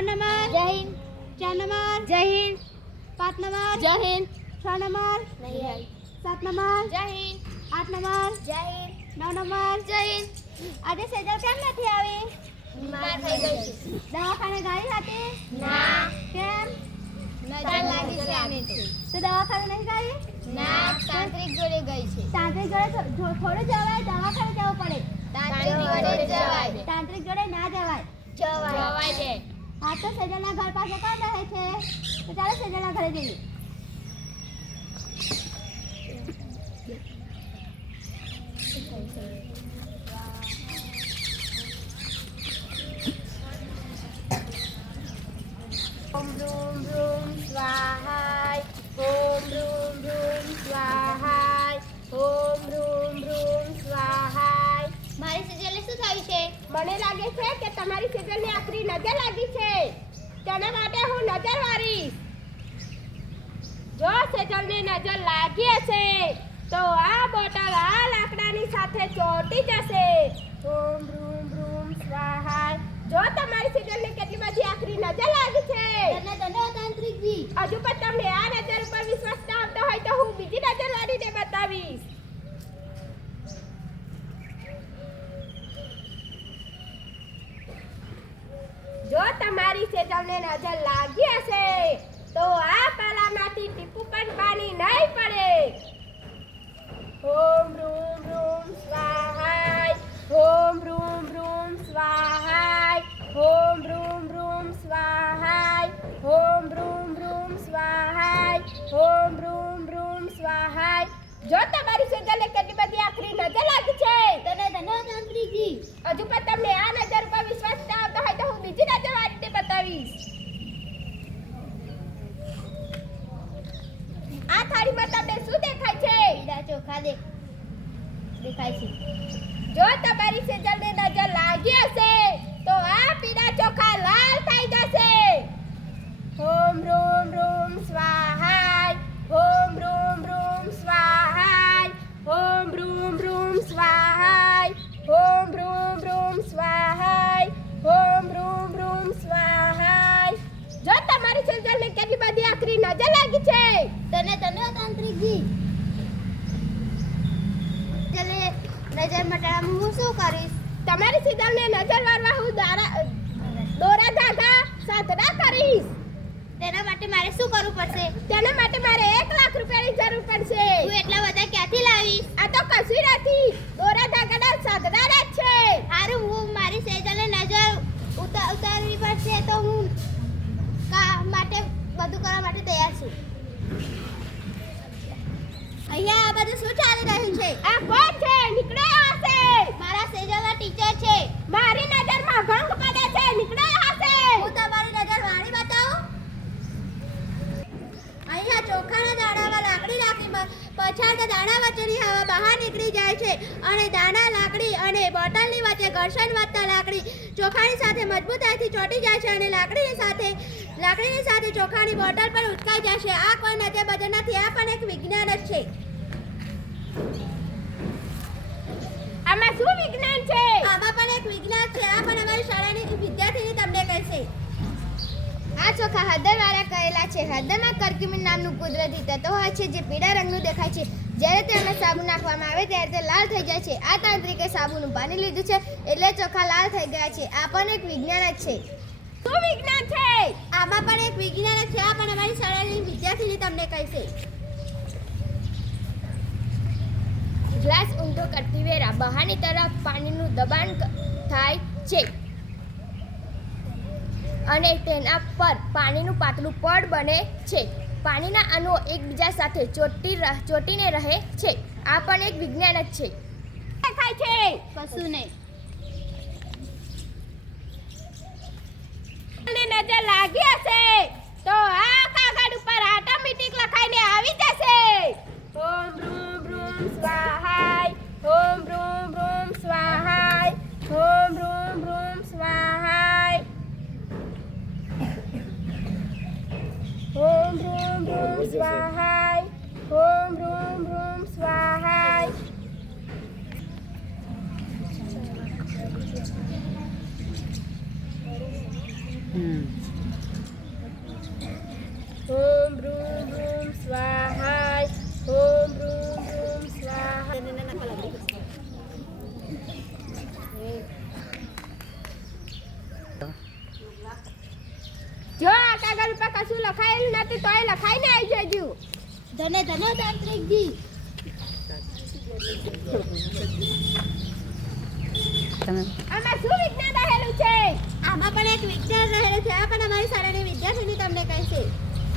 3 number जय Hind 4 number जय Hind 5 number जय हिंद 6 नंबर नहीं आई 7 नंबर जय हिंद 8 नंबर जय हिंद 9 नंबर जय हिंद આજે સેજલ કેમ નથી આવી? बीमार થઈ ગઈ છે દવાખાને ગઈ હતી? ના કેમ? નજર લાગી છે આને તો દવાખાને નહીં ગઈ? ના તાંત્રિક જોડે ગઈ છે તાંત્રિક જોડે થોડું જવાય, દવાખાને જવું પડે. તાંત્રિક જોડે જવાય તાંત્રિક જોડે ના જવાય. જવાય દે આ તો સેજલના ઘર પાસે કોણ રહે છે? તો ચાલો સેજલના ઘરે જઈએ. ओम ब्रूम ब्रूम स्वाहाय ओम ब्रूम ब्रूम स्वाहाय ओम ब्रूम ब्रूम स्वाहाय મારી સેજલને શું થયું છે? મને લાગે છે કે તમારી સેજલની આખરી નજર લાગી છે. તેના માટે હું નજર વારીશ. જો સેજલને નજર લાગી હશે તો આ બોટલ આ લાકડાની સાથે ચોંટી જશે. ઓમ બ્રૂમ બ્રૂમ સ્વાહાય. જો તમારી સેજલને કેટલી બધી આખરી નજર લાગી છે. તને તને તાંત્રિકજી હજુ પણ તમને આ નજર ઉપર વિશ્વાસ ના આવતો હોય તો હું બીજી નજર વાળીને બતાવીશ. જો તમારી સેજલને નજર લાગી હશે તો આ પાલામાંથી ટીપું પણ પાણી નહીં પડે. ઓમ બ્રૂમ બ્રૂમ સ્વાહાય ઓમ બ્રૂમ બ્રૂમ સ્વાહાય ઓમ બ્રૂમ બ્રૂમ સ્વાહાય ઓમ બ્રૂમ બ્રૂમ સ્વાહાય ઓમ બ્રૂમ બ્રૂમ સ્વાહાય. જો તમારી સેજલને કેટલી બધી આખરી નજર લાગી છે. તને તને તાંત્રિકજી હજુ પણ તમને આ નજર પર વિશ્વાસ ના આવતો હોય તો હું બીજી નજર વાળીને બતાવીશ. આ થાળીમાં તમને શું દેખાય છે? પીળા ચોખા દેખાય છે. જો તમારી સેજલને નજર લાગી હશે તો આ પીળા ચોખા લાલ થઈ જશે. ઓમ બ્રૂમ બ્રૂમ સ્વાહાય ઓમ બ્રૂમ બ્રૂમ સ્વાહાય ઓમ બ્રૂમ બ્રૂમ સ્વાહાય ઓમ બ્રૂમ બ્રૂમ સ્વાહાય ઓમ બ્રૂમ બ્રૂમ સ્વાહાય. જો તમારી સેજલને કેટલી બધી આખરી નજર લાગી છે. તને તને તાંત્રિકજી ચલે નજર મટાડવામાં હું શું કરીશ? તમારી સેજલને નજર વાળવા હું દોરા ધાગા સાતડા કરીશ. તેના માટે મારે શું કરવું પડશે? તેના માટે મારે 1 લાખ રૂપિયાની જરૂર પડશે. તું એટલા બધા ક્યાંથી લાવીશ? આ તો કશું નથી, દોરા ધાગાના સાતડા જ છે. હારું, હું મારી સેજલને નજર ઉતારવી પડશે તો હું માટે બધું કરવા માટે તૈયાર છું. અહીંયા આ બધું શું ચાલી રહ્યું છે? આ કોણ છે? નીકળે હશે. મારા સેજલના ટીચર છે. મારી નજરમાં ભંગ પડે છે. નીકળે હશે. હું તમારી નજર વાળી બતાવું. અહીંયા ચોખાના દાણામાં લાકડી રાખી પછાડતા દાણા વચ્ચેની હવા બહાર નીકળી જાય છે અને દાણા લાકડી અને બોટલની વચ્ચે ઘર્ષણ વધતા લાકડી ચોખાની સાથે મજબૂતાઈથી ચોંટી જાય છે અને લાકડીની સાથે ચોખાની બોટલ પણ ઉચકાઈ જાય છે. આ કોઈ નજર બજર નથી, આ પણ એક વિજ્ઞાન જ છે. આમાં શું વિજ્ઞાન છે? આમાં પણ એક વિજ્ઞાન છે. આ પણ અમારી શાળાની વિદ્યાર્થીની તમને કહેશે. આ ચોખા હળદરવાળા કરેલા છે. હળદરમાં કર્ક્યુમિન નામનું કુદરતી તત્વ હોય છે જે પીળા રંગનું દેખાય છે. જ્યારે તેમાં સાબુ નાખવામાં આવે ત્યારે તે લાલ થઈ જાય છે. આ તાંત્રિકે સાબુનું પાણી લીધું છે એટલે ચોખા લાલ થઈ ગયા છે. આ પણ એક વિજ્ઞાન જ છે. શું વિજ્ઞાન છે? આમાં પણ એક વિજ્ઞાન જ છે. આ પણ અમારી શાળાની વિદ્યાર્થીની તમને કહેશે. ગ્લાસ ઊંધો કરતી વેળા બહારની તરફ પાણીનું દબાણ થાય છે અને તેના પર પાણીનું પાતળું પડ બને છે. પાણીના અણુઓ એકબીજા સાથે ચોંટીને રહે છે. આ પણ એક વિજ્ઞાન જ છે. દેખાય છે કશું નહીં. નજર લાગી હશે તો આ કાગળ ઉપર ઓટોમેટિક લખાઈને આવી જશે. ઓમ બ્રૂમ બ્રૂમ સ્વાહાય ઓમ બ્રૂમ બ્રૂમ સ્વાહાય ઓમ બ્રૂમ બ્રૂમ સ્વાહાય ઓમ બ્રૂમ બ્રૂમ સ્વાહાય ઓમ બ્રૂમ બ્રૂમ સ્વાહાય. ઓમ ભ્રૂમ ભ્રૂમ સ્વાહાય ઓમ ભ્રૂમ ભ્રૂમ સ્વાહાય જો આ કાગળ પર કશું લખાયેલું નથી તોય લખાઈને આવી જજો. ધને ધનો તાંત્રિકજી. આમાં શું વિજ્ઞાન રહેલું છે? આમાં પણ એક વિજ્ઞાન રહેલું છે. આ પણ અમારી શાળાની વિદ્યાર્થીની તમને કહેશે.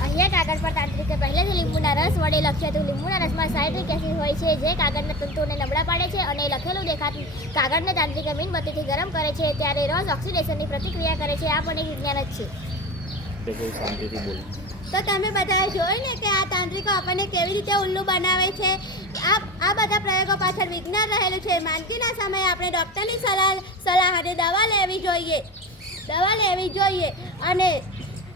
અહીંયા કાગળ પર તાંત્રિકે પહેલેથી લીંબુના રસ વડે લખ્યું હતું. લીંબુના રસમાં સાઇટ્રિક એસિડ હોય છે જે કાગળના તંતુઓને નબળા પાડે છે અને લખેલું દેખાતું કાગળને તાંત્રિકે મીણબત્તીથી ગરમ કરે છે ત્યારે રસ ઓક્સિડેશનની પ્રતિક્રિયા કરે છે. આ પણ એક વિજ્ઞાન જ છે. તો તમે બધાએ જોયું ને કે આ તાંત્રિકો આપણને કેવી રીતે ઉલ્લુ બનાવે છે. આ બધા પ્રયોગો પાછળ વિજ્ઞાન રહેલું છે. માંદગીના સમયે આપણે ડૉક્ટરની સલાહ દવા લેવી જોઈએ અને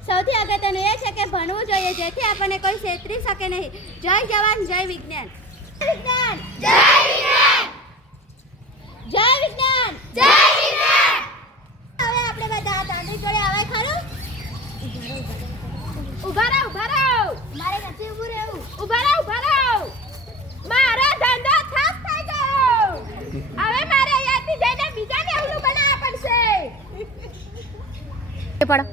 સૌથી અગત્યનું એ છે કે ભણવું જોઈએ જેથી આપણને કોઈ છેતરી શકે નહીં. જય જવાન જય વિજ્ઞાન. વિજ્ઞાન જય વિજ્ઞાન. જય વિજ્ઞાન જય વિજ્ઞાન. હવે આપણે બધા તાંત્રિક જોડે આવે ખરું. ઉભા રહો મારે નથી ઊભું રહેવું. ઉભા રહો મારો ધંધો ઠપ થઈ ગયો. હવે મારે અહીંયાથી જઈને બીજાને ઉલ્લુ બનાવવા પડશે. પડો